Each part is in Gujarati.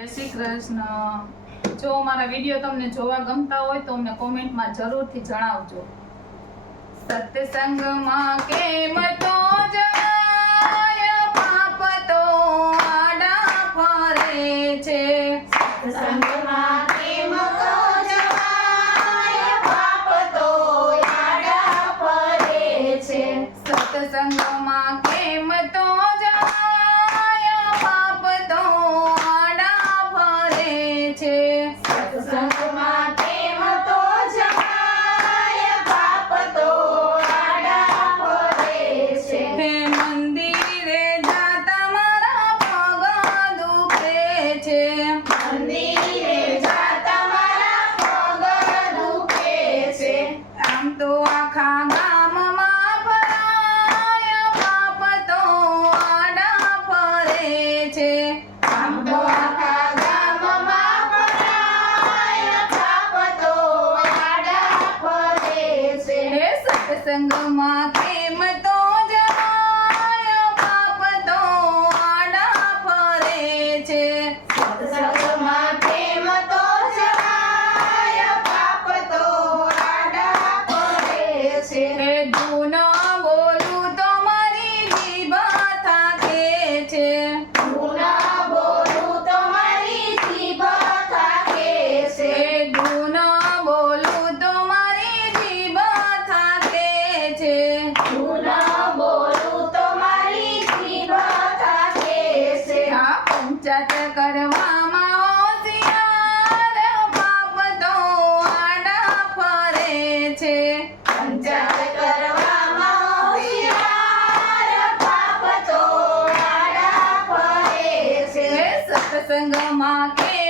જય શ્રી કૃષ્ણ. જો મારા વીડિયો તમને જોવા ગમતા હોય તો અમને કોમેન્ટમાં જરૂરથી જણાવજો. સત્સંગમાં કે રંગમાં કે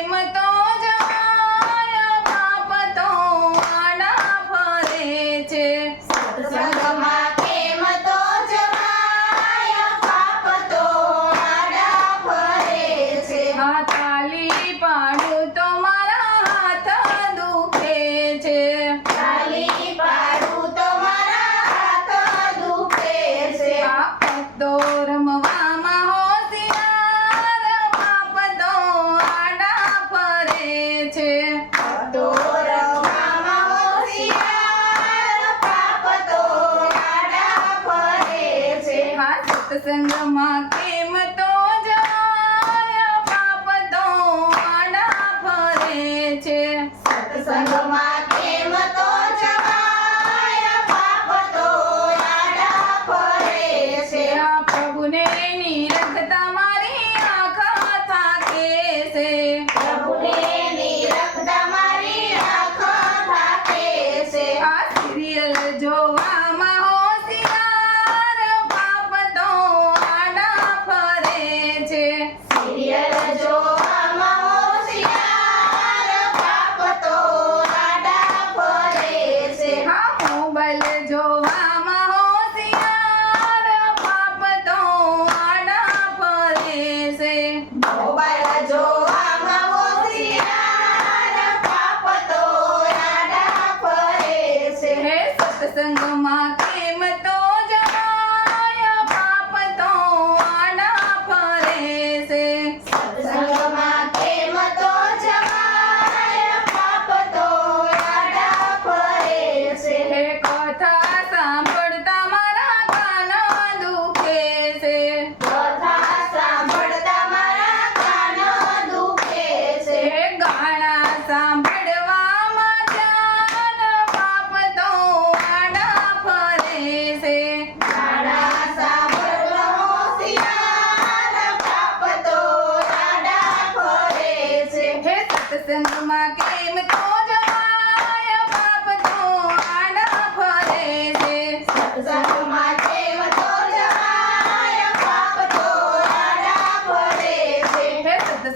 సత్సంగమాకే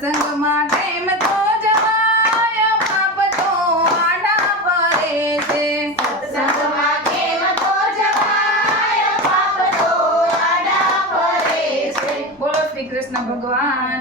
સત્સંગમાં પ્રેમ તો જવાય પાપ તો આડા પડે તો જવાય પાપ તો આડા પડે છે. બોલો શ્રી કૃષ્ણ ભગવાન.